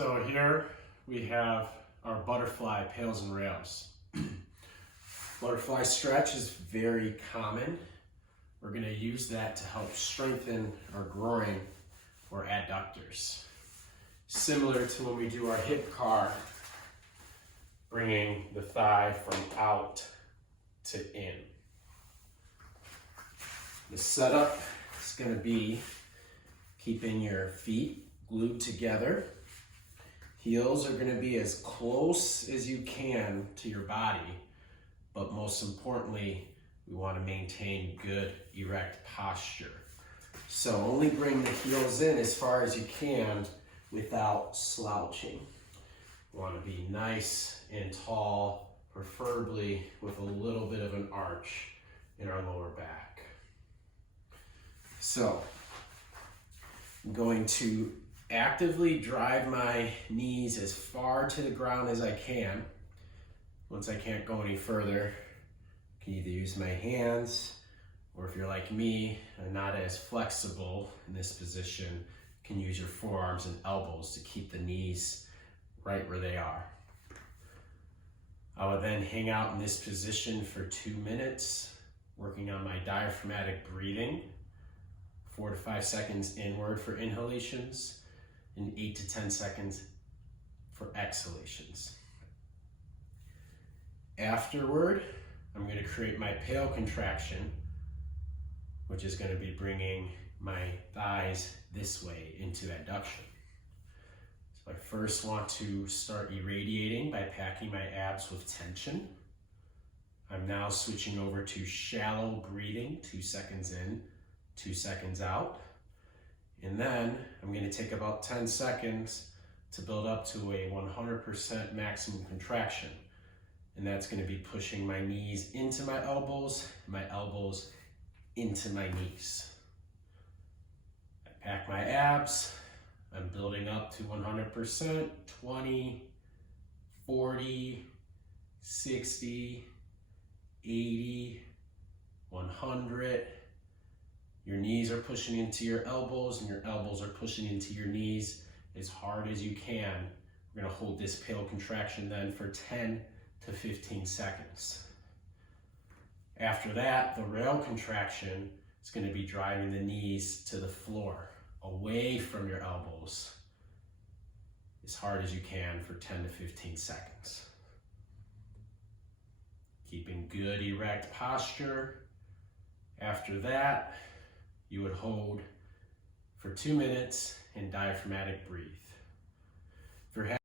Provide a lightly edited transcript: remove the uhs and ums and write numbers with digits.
So here we have our butterfly pails and rails. Butterfly stretch is very common. We're going to use that to help strengthen our groin or adductors. Similar to when we do our hip car, bringing the thigh from out to in. The setup is going to be keeping your feet glued together. Heels are going to be as close as you can to your body, but most importantly, we want to maintain good erect posture. So only bring the heels in as far as you can without slouching. We want to be nice and tall, preferably with a little bit of an arch in our lower back. So I'm going to actively drive my knees as far to the ground as I can. Once I can't go any further, I can either use my hands, or if you're like me and not as flexible in this position, you can use your forearms and elbows to keep the knees right where they are. I will then hang out in this position for 2 minutes, working on my diaphragmatic breathing, 4 to 5 seconds inward for inhalations, and 8 to 10 seconds for exhalations. Afterward, I'm going to create my PAIL contraction, which is going to be bringing my thighs this way into adduction. So I first want to start irradiating by packing my abs with tension. I'm now switching over to shallow breathing, 2 seconds in, 2 seconds out. And then I'm going to take about 10 seconds to build up to a 100% maximum contraction. And that's going to be pushing my knees into my elbows into my knees. I pack my abs. I'm building up to 100%, 20, 40, 60, 80, 100. Your knees are pushing into your elbows and your elbows are pushing into your knees as hard as you can. We're going to hold this PAIL contraction then for 10 to 15 seconds. After that, the rail contraction is going to be driving the knees to the floor, away from your elbows, as hard as you can for 10 to 15 seconds. Keeping good erect posture. After that, you would hold for 2 minutes and diaphragmatic breathe. If you're